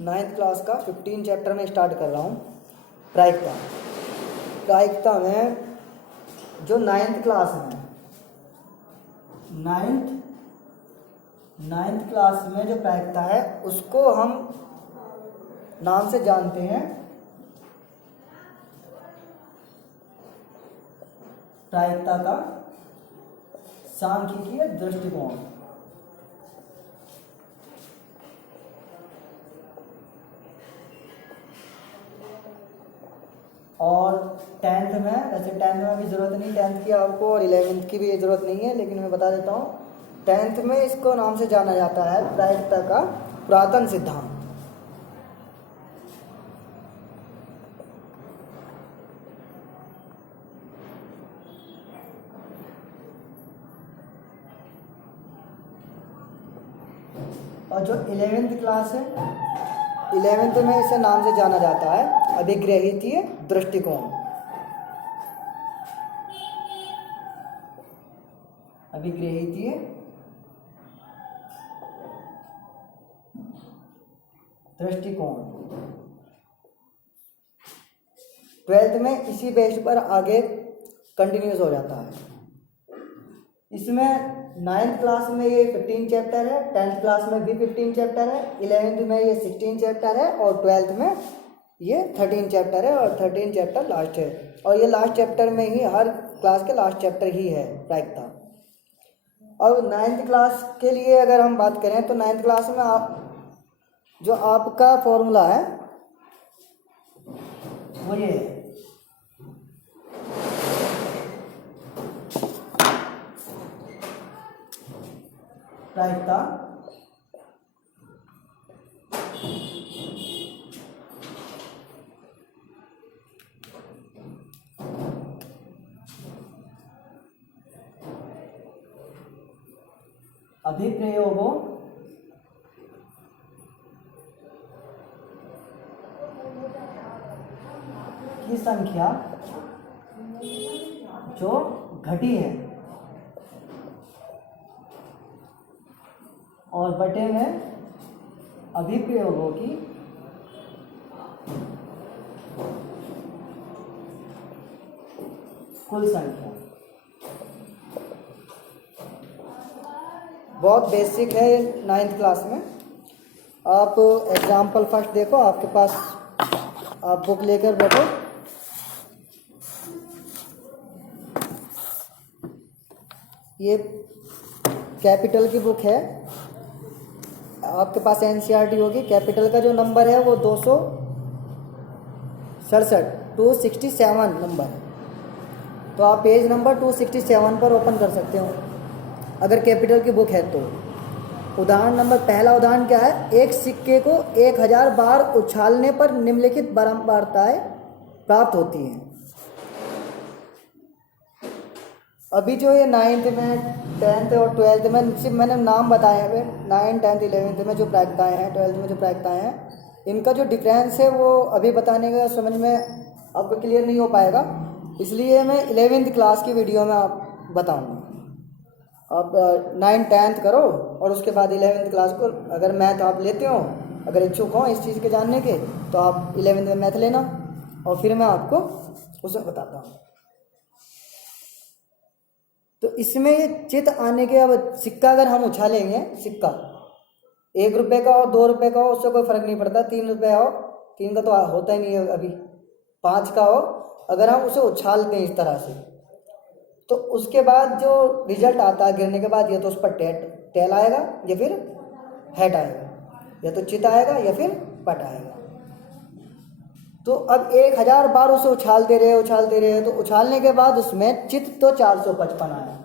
Ninth class का 15 chapter में start कर रहा हूँ। प्रायिकता। प्रायिकता में जो नाइन्थ क्लास में नाइन्थ क्लास में जो प्रायिकता है उसको हम नाम से जानते हैं प्रायिकता का सांख्यिकीय दृष्टिकोण। और टेंथ में, वैसे टेंथ में भी ज़रूरत नहीं टेंथ की आपको, और 11th की भी ज़रूरत नहीं है, लेकिन मैं बता देता हूँ। टेंथ में इसको नाम से जाना जाता है प्रायिकता का पुरातन सिद्धांत। और जो 11th क्लास है, 11th में इसे नाम से जाना जाता है अभिग्रहितीय दृष्टिकोण। अभिग्रहितीय दृष्टिकोण। 12th में इसी बेस पर आगे कंटिन्यूस हो जाता है। इसमें 9th क्लास में ये 15 चैप्टर है, 10th क्लास में भी 15 चैप्टर है, 11th में ये 16 चैप्टर है, और 12th में ये 13 चैप्टर है, और 13 चैप्टर लास्ट है। और ये लास्ट चैप्टर में ही, हर क्लास के लास्ट चैप्टर ही है प्रायिकता। अब 9th क्लास के लिए अगर हम बात करें तो 9th क्लास में जो आपका फॉर्मूला है वो ये है। प्रायिकता अभिप्रयोगों की संख्या जो घटी है और बटे में अभिप्रयोगों की कुल संख्या। बहुत बेसिक है 9th क्लास में। आप एग्जाम्पल फर्स्ट देखो, आपके पास आप बुक लेकर बैठो। ये कैपिटल की बुक है, आपके पास एनसीईआरटी होगी। कैपिटल का जो नंबर है वो 267 नंबर है। तो आप पेज नंबर 267 पर ओपन कर सकते हो अगर कैपिटल की बुक है तो। उदाहरण नंबर, पहला उदाहरण क्या है? एक सिक्के को 1000 बार उछालने पर निम्नलिखित बारंबारताएं प्राप्त होती हैं। अभी जो ये 9th में, 10th और 12th में सिर्फ मैंने नाम बताया है। 9, 10, 11th में जो प्रायिकताएँ हैं, 12th में जो प्रायिकताएँ हैं, इनका जो डिफरेंस है वो अभी बताने का समझ में आपको क्लियर नहीं हो पाएगा, इसलिए मैं 11th क्लास की वीडियो में आप बताऊँगा। आप 9, 10th करो और उसके बाद 11th क्लास को, अगर मैथ आप लेते हो, अगर इच्छुक हो इस चीज़ के जानने के, तो आप 11th में मैथ लेना और फिर मैं आपको उसमें बताता हूँ। तो इसमें ये चित्त आने के, अब सिक्का अगर हम उछालेंगे, सिक्का 1 रुपये का हो, 2 रुपये का हो, उससे कोई फ़र्क नहीं पड़ता। 3 रुपये हो, 3 का तो होता ही नहीं है अभी, 5 का हो, अगर हम उसे उछालते हैं इस तरह से, तो उसके बाद जो रिजल्ट आता है गिरने के बाद, या तो उस पर टेल आएगा या फिर हेड आएगा, या तो चित आएगा या फिर पट आएगा। तो अब 1000 बार उसे उछालते रहे, तो उछालने के बाद उसमें चित तो 455 आया।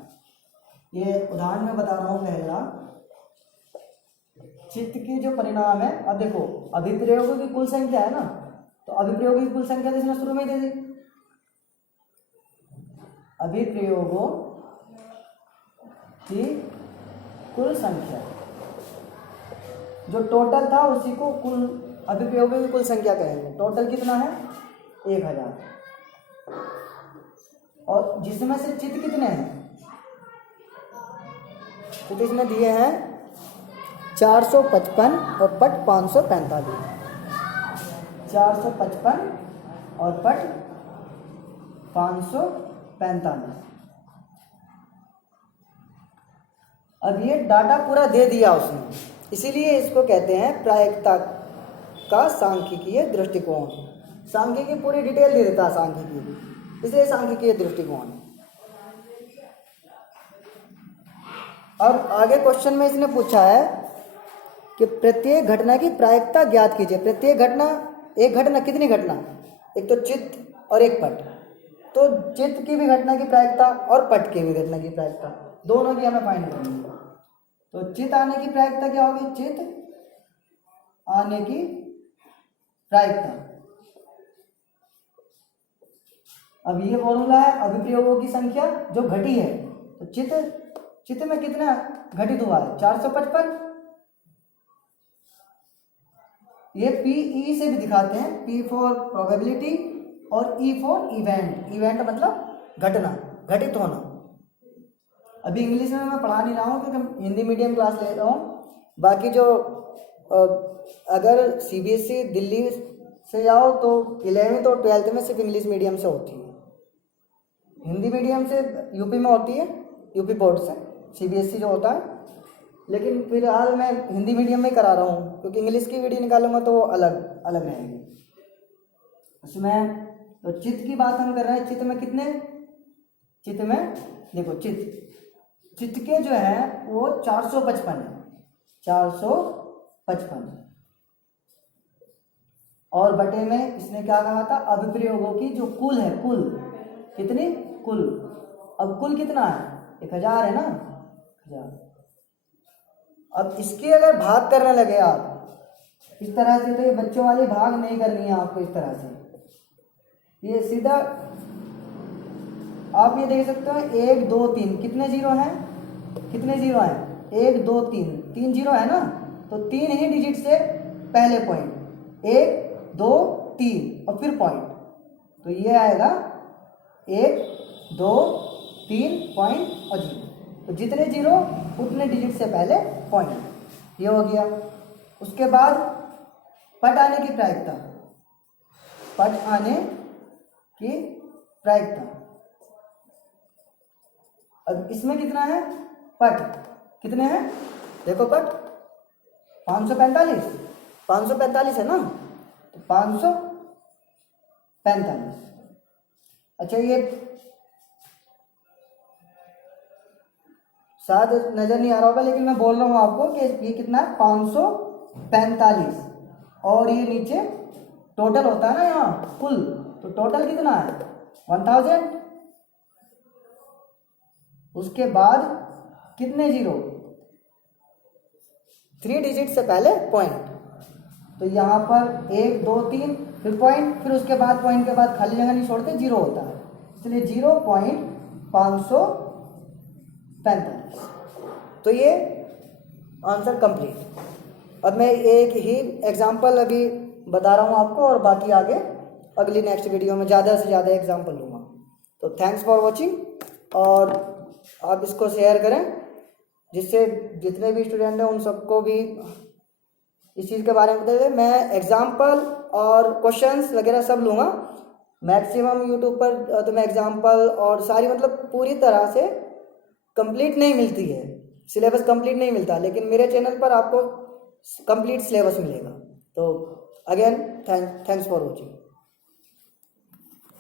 ये उदाहरण में बता रहा हूँ पहला। चित्त के जो परिणाम है, अब देखो अभिप्रयोगों की कुल संख्या है ना, तो अभिप्रयोगों की कुल संख्या इसने शुरू में ही दे दी। अभिप्रयोगों की कुल संख्या, जो टोटल था उसी को कुल अभिप्रयोगों की कुल संख्या कहेंगे। टोटल कितना है? 1000। और जिसमें से चित्त कितने हैं? चित्त इसमें दिए हैं 455 और पट 545। 455 और पट 545। अब ये डाटा पूरा दे दिया उसने, इसीलिए इसको कहते हैं प्रायिकता का सांख्यिकीय दृष्टिकोण। सांख्यिकी पूरी डिटेल दे देता है सांख्यिकी की, इसलिए सांख्यिकीय दृष्टिकोण। अब आगे क्वेश्चन में इसने पूछा है कि प्रत्येक घटना की प्रायिकता ज्ञात कीजिए। प्रत्येक घटना, एक घटना, कितनी घटना, एक तो चित्त और एक पट, तो चित्त की भी घटना की प्रायिकता और पट की भी घटना की प्रायिकता, दोनों की हमें फाइंड करनी है। तो चित्त आने की प्रायिकता क्या होगी, चित्त आने की प्रायिकता। अब ये फॉर्मूला है अभिप्रयोगों की संख्या जो घटी है, तो चित्त में कितना घटित हुआ है, 455। ये PE से भी दिखाते हैं, P फॉर प्रोबेबिलिटी और E फॉर इवेंट। इवेंट मतलब घटना, घटित होना। अभी इंग्लिश में मैं पढ़ा नहीं रहा हूँ क्योंकि हिंदी मीडियम क्लास ले रहा हूँ। बाकी जो अगर CBSE दिल्ली से जाओ तो 11वीं और 12वीं में सिर्फ इंग्लिश मीडियम से होती है, हिंदी मीडियम से यूपी में होती है, यूपी बोर्ड से CBSE जो होता है। लेकिन फिलहाल मैं हिंदी मीडियम में करा रहा हूँ क्योंकि इंग्लिश की वीडियो निकालूंगा तो वो अलग अलग रहेगी उसमें। तो चित्त की बात हम कर रहे हैं, चित्त में कितने, चित्त में देखो चित्त के जो है वो 455 है, 455। और बटे में इसने क्या कहा था, अभिप्रयोगों की जो कुल है, कुल कितनी, कुल। अब कुल कितना है, 1000 है ना, 1000। अब इसके अगर भाग करने लगे आप इस तरह से, तो ये बच्चों वाली भाग नहीं करनी है आपको इस तरह से। ये सीधा आप ये देख सकते हो 1 2 3 कितने जीरो हैं, कितने जीरो हैं, 1 2 3, 3 जीरो है ना, तो 3 ही डिजिट से पहले पॉइंट, 1 2 3 और फिर पॉइंट, तो ये आएगा 1 2 3 पॉइंट और जीरो। तो जितने जीरो उतने डिजिट से पहले पॉइंट, ये हो गया। उसके बाद पट आने की प्रायिकता, पट आने की प्रायिकता। अब इसमें कितना है, पट कितने हैं, देखो पट 545 है ना, तो 545। अच्छा ये शायद नजर नहीं आ रहा होगा लेकिन मैं बोल रहा हूँ आपको कि ये कितना है, 545। और ये नीचे टोटल होता है ना यहाँ कुल, तो टोटल कितना है 1000। उसके बाद कितने जीरो, 3 डिजिट से पहले पॉइंट, तो यहाँ पर 1 2 3 फिर पॉइंट, फिर उसके बाद पॉइंट के बाद खाली जगह नहीं छोड़ते, जीरो होता है, इसलिए 0.545। तो ये आंसर कंप्लीट। अब मैं एक ही एग्जांपल अभी बता रहा हूँ आपको और बाकी आगे अगली नेक्स्ट वीडियो में ज़्यादा से ज़्यादा एग्जांपल लूँगा। तो थैंक्स फॉर वॉचिंग, और आप इसको शेयर करें जिससे जितने भी स्टूडेंट हैं उन सबको भी इस चीज़ के बारे में बताइए। मैं एग्जाम्पल और क्वेश्चंस वगैरह सब लूँगा मैक्सिमम यूट्यूब पर, तो मैं एग्जाम्पल और सारी मतलब पूरी तरह से कंप्लीट नहीं मिलती है, सिलेबस कंप्लीट नहीं मिलता, लेकिन मेरे चैनल पर आपको कंप्लीट सिलेबस मिलेगा। तो अगेन थैंक्स फॉर वॉचिंग।